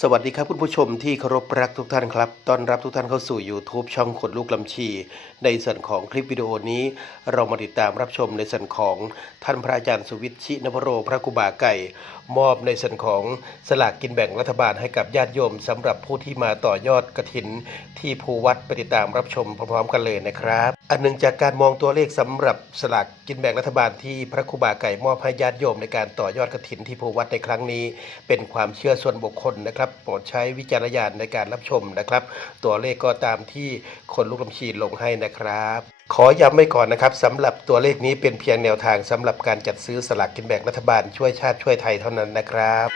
สวัสดีครับคุณผู้ชมที่เคารพรักทุกท่านครับ ต้อนรับทุกท่านเข้าสู่ YouTube ช่องขนลูกลำชี ในส่วนของคลิปวิดีโอนี้ เรามาติดตามรับชมในส่วนของท่านพระอาจารย์สุวิทย์ชินวโร พระกุบาไก่ มอบในส่วนของสลากกินแบ่งรัฐบาลให้กับญาติโยมสำหรับผู้ที่มาต่อยอดกระถิน ที่ภูวัดไปติดตามรับชมพร้อมๆกันเลยนะครับอันหนึ่งจากการมองตัวเลขสำหรับสลากกินแบ่งรัฐบาลที่พระครูบาไก่มอบให้ญาติโยมในการต่อยอดกระถินที่ภูวัดในครั้งนี้ เป็นความเชื่อส่วนบุคคลนะครับ โปรดใช้วิจารณญาณในการรับชมนะครับ ตัวเลขก็ตามที่คนลูกลำชีลงให้นะครับ ขอย้ำไว้ก่อนนะครับสำหรับตัวเลขนี้เป็นเพียงแนวทางสำหรับการจัดซื้อสลากกินแบ่งรัฐบาลช่วยชาติช่วยไทยเท่านั้นนะครับ